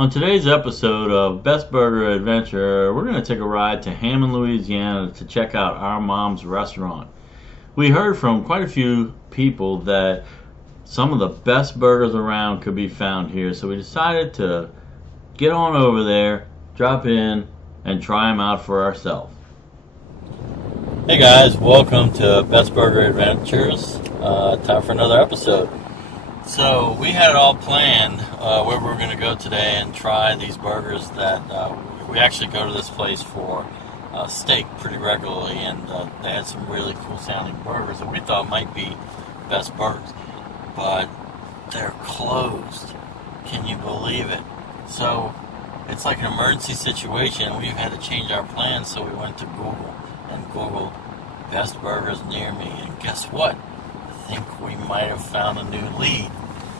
On today's episode of Best Burger Adventure, we're going to take a ride to Hammond, Louisiana to check out Our Mom's restaurant. We heard from quite a few people that some of the best burgers around could be found here, so we decided to get on over there, drop in, and try them out for ourselves. Hey guys, welcome to Best Burger Adventures. Time for another episode. So we had it all planned where we were going to go today and try these burgers that we actually go to this place for steak pretty regularly, and they had some really cool sounding burgers that we thought might be best burgers, but they're closed. Can you believe it? So it's like an emergency situation. We've had to change our plans, so we went to Google and Googled best burgers near me, and guess what? I think we might have found a new lead.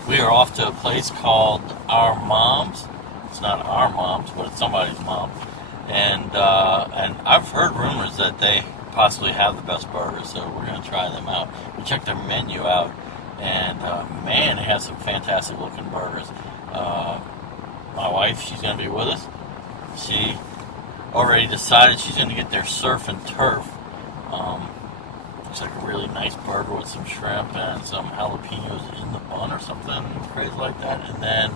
We are off to a place called Our Mom's. It's not our mom's, but it's somebody's mom. And I've heard rumors that they possibly have the best burgers, so we're going to try them out. We checked their menu out, and man, they have some fantastic looking burgers. My wife, she's going to be with us. She already decided she's going to get their surf and turf. Looks like a really nice burger with some shrimp and some jalapenos in the bun or something crazy like that. And then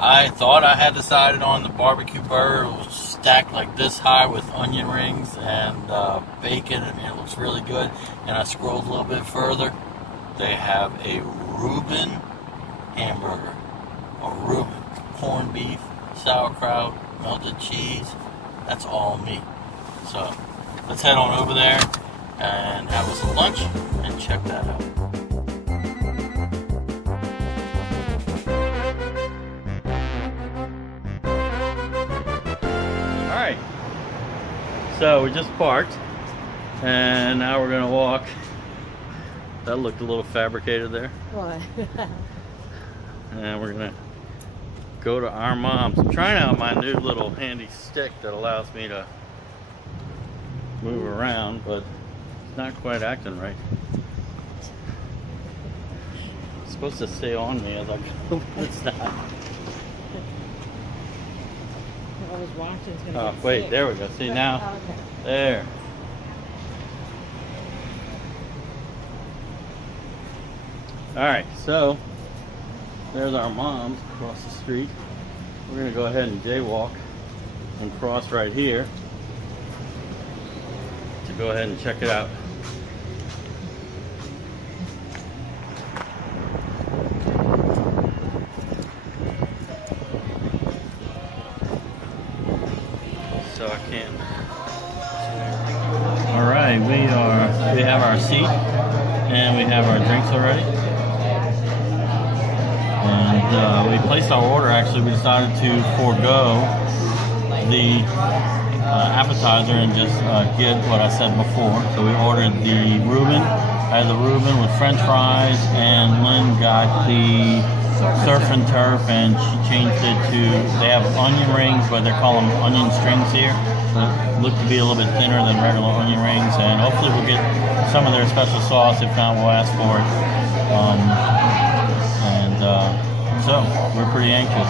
I thought I had decided on the barbecue burger. It was stacked like this high with onion rings and bacon. I mean, it looks really good. And I scrolled a little bit further. They have a Reuben Hamburger. A Reuben. Corned beef, sauerkraut, melted cheese. That's all meat. So let's head on over there and have us a lunch and check that out. Alright, so we just parked and now we're going to walk. That looked a little fabricated there. What? And we're going to go to Our Mom's. I'm trying out my new little handy stick that allows me to move around, but it's not quite acting right. It's supposed to stay on me as I go, but it's not. I was watching. It's gonna Oh, get wait, sick. there we go. See now? Oh, okay. There. Alright, so there's Our Mom's across the street. We're going to go ahead and jaywalk and cross right here to go ahead and check it out. So I can't. Alright, we have our seat and we have our drinks already. And we placed our order. Actually, we decided to forego the appetizer and just get what I said before. So we ordered the Reuben. I had the Reuben with French fries, and Lynn got the surf and turf, and she changed it to. They have onion rings, but they call them onion strings here. So it looked to be a little bit thinner than regular onion rings, and hopefully we'll get some of their special sauce. If not, we'll ask for it. So we're pretty anxious.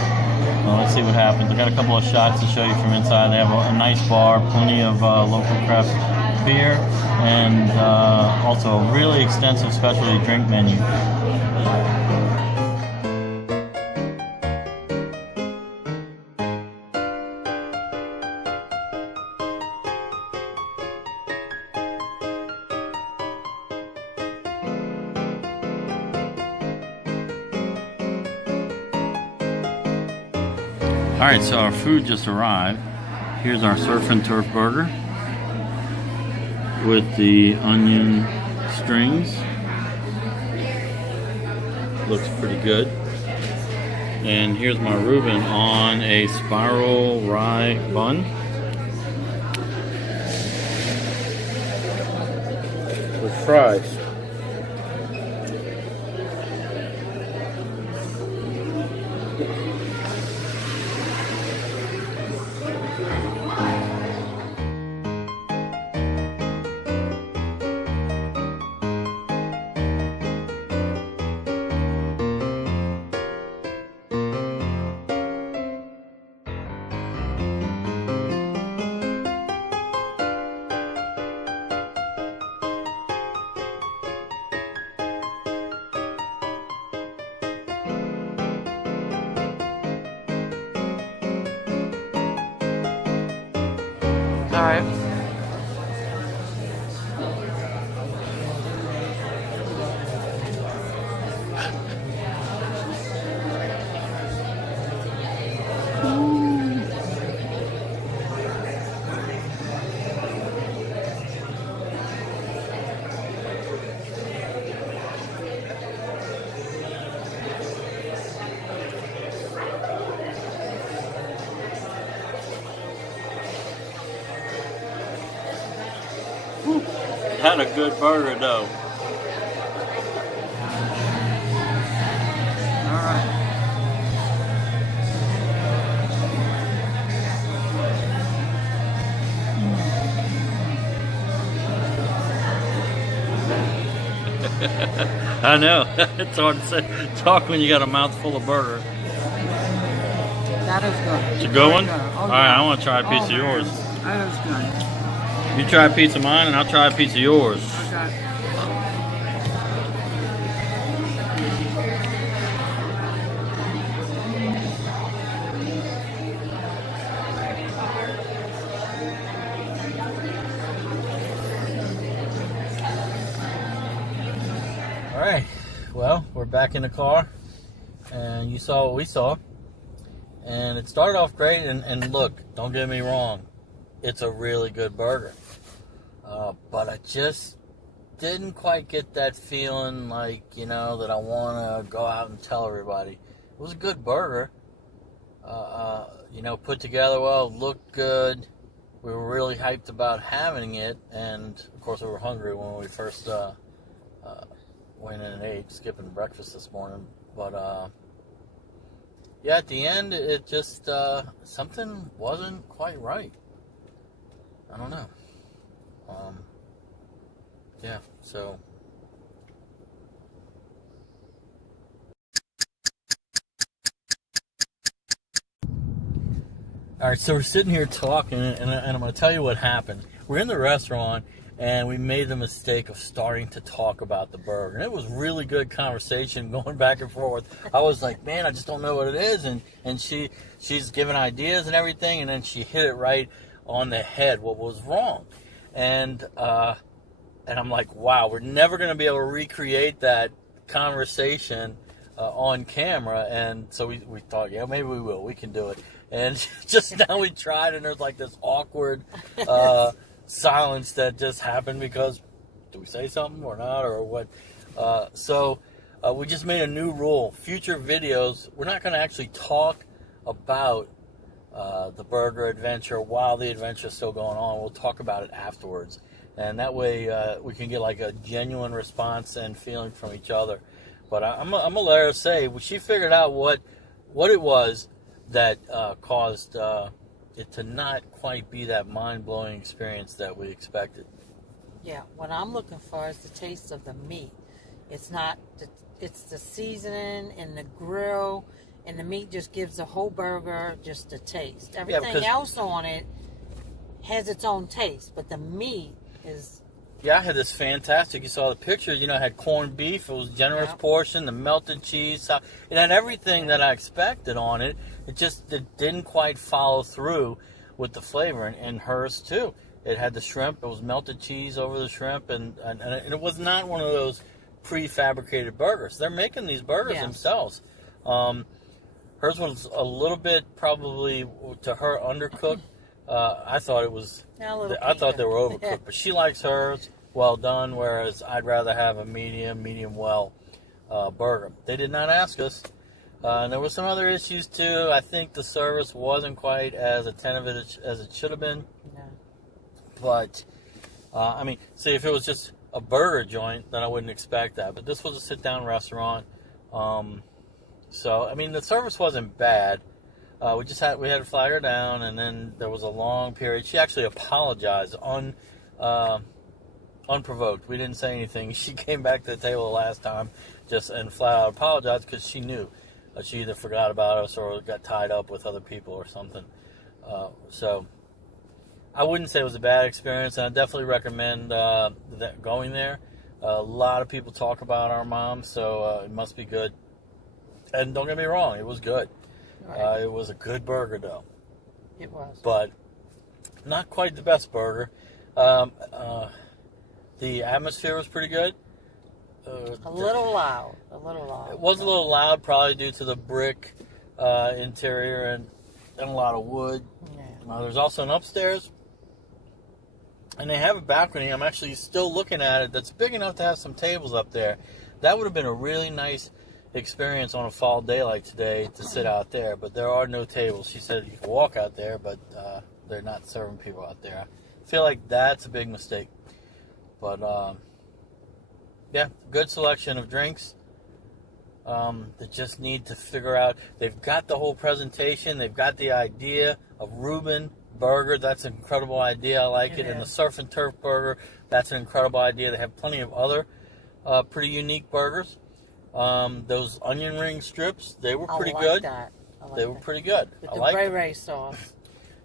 Well, let's see what happens. I got a couple of shots to show you from inside. They have a nice bar, plenty of local craft beer, and also a really extensive specialty drink menu. Alright, so our food just arrived. Here's our surf and turf burger with the onion strings. Looks pretty good. And here's my Reuben on a spiral rye bun with fries. All right. Had a good burger though. All right. I know. It's hard to say, talk when you got a mouthful of burger. That is good. It's a good one? Good. Oh, All right, yeah. I want to try a piece of man. yours. That is good. You try a piece of mine, and I'll try a piece of yours. Okay. All right. Well, we're back in the car, and you saw what we saw. And it started off great, and look, don't get me wrong, it's a really good burger. But I just didn't quite get that feeling like, that I want to go out and tell everybody. It was a good burger, put together well, looked good. We were really hyped about having it, and of course we were hungry when we first went in and ate, skipping breakfast this morning. But yeah, at the end, it just, something wasn't quite right. I don't know. Yeah, so. All right, so we're sitting here talking, and I'm going to tell you what happened. We're in the restaurant, and we made the mistake of starting to talk about the burger. And it was really good conversation going back and forth. I was like, man, I just don't know what it is. And she's giving ideas and everything, and then she hit it right on the head, what was wrong. And I'm like, wow, we're never going to be able to recreate that conversation on camera. And so we thought, yeah, maybe we will. We can do it. And just now we tried, and there's like this awkward silence that just happened because do we say something or not or what? So we just made a new rule. Future videos, we're not going to actually talk about the burger adventure while the adventure is still going on. We'll talk about it afterwards. And that way we can get like a genuine response and feeling from each other. But I'm going to let her say, she figured out what it was that caused it to not quite be that mind-blowing experience that we expected. Yeah, what I'm looking for is the taste of the meat. It's not, it's the seasoning and the grill, and the meat just gives the whole burger just a taste. Everything else on it has its own taste, but the meat is... Yeah, I had this fantastic, you saw the picture, it had corned beef, it was a generous portion, the melted cheese, it had everything that I expected on it. It didn't quite follow through with the flavor, and hers too. It had the shrimp, it was melted cheese over the shrimp, and it was not one of those prefabricated burgers. They're making these burgers themselves. Hers was a little bit probably to her undercooked. I thought it was. I thought they were overcooked, but she likes hers well done, whereas I'd rather have a medium well burger. They did not ask us. And there were some other issues too. I think the service wasn't quite as attentive as it should have been. No. But see, if it was just a burger joint, then I wouldn't expect that. But this was a sit-down restaurant, so the service wasn't bad. We had to flag her down, and then there was a long period. She actually apologized unprovoked. We didn't say anything. She came back to the table the last time and flat out apologized because she knew. She either forgot about us or got tied up with other people or something. So I wouldn't say it was a bad experience, and I definitely recommend going there. A lot of people talk about our mom, so it must be good. And don't get me wrong, it was good. Right. It was a good burger, though. It was. But Not quite the best burger. Um, uh, the atmosphere was pretty good. A little loud. A little loud. It was a little loud, probably due to the brick interior and a lot of wood. Yeah. There's also an upstairs, and they have a balcony. I'm actually still looking at it. That's big enough to have some tables up there. That would have been a really nice experience on a fall day like today to sit out there. But there are no tables. She said you can walk out there, but they're not serving people out there. I feel like that's a big mistake. But yeah, good selection of drinks. They just need to figure out. They've got the whole presentation. They've got the idea of Reuben Burger. That's an incredible idea. I like it. And the Surf and Turf Burger. That's an incredible idea. They have plenty of other pretty unique burgers. Those onion ring strips, they were pretty good. They were pretty good. With the Rae Rae sauce.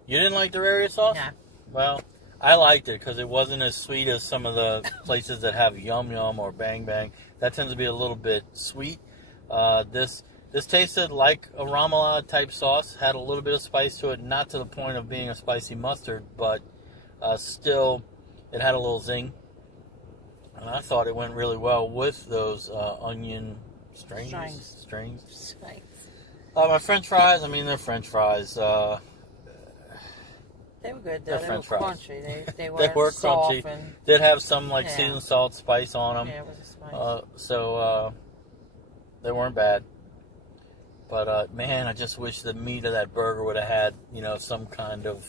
You didn't like the Rae Rae sauce? Nah. Well, I liked it because it wasn't as sweet as some of the places that have Yum Yum or Bang Bang. That tends to be a little bit sweet. This tasted like a remoulade type sauce. Had a little bit of spice to it, not to the point of being a spicy mustard, but still, it had a little zing. And I thought it went really well with those onion strings. My French fries. I mean, they're French fries. They were good though. They were crunchy. They were crunchy. And, did have some like seasoned salt, spice on them. Yeah, it was a spice. So they weren't bad. But man, I just wish the meat of that burger would have had some kind of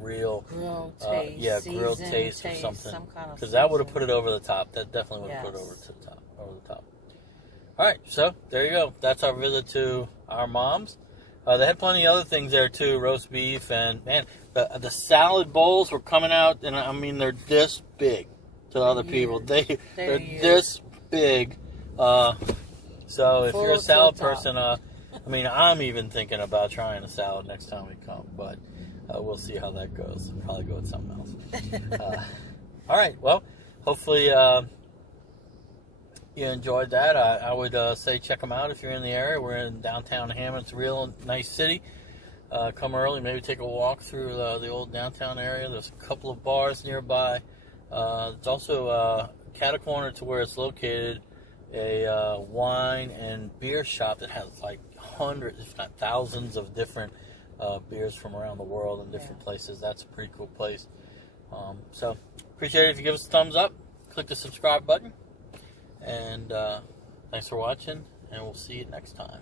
real grilled taste, grilled taste or something. Some kind of because that would have put it over the top. That definitely would have put it over the top. All right, so there you go. That's our visit to our mom's. They had plenty of other things there too, roast beef, and man, the salad bowls were coming out, and I mean they're this big to other people. They're this big. So if you're a salad person, I mean I'm even thinking about trying a salad next time we come, but we'll see how that goes. Probably go with something else. All right, well, hopefully you enjoyed that. I would say check them out if you're in the area. We're in downtown Hammond. It's a real nice city. Come early, maybe take a walk through the old downtown area. There's a couple of bars nearby. It's also cat-a-corner to where it's located, a wine and beer shop that has like hundreds, if not thousands, of different beers from around the world and different places. That's a pretty cool place. So appreciate it if you give us a thumbs up. Click the subscribe button. And thanks for watching, and we'll see you next time.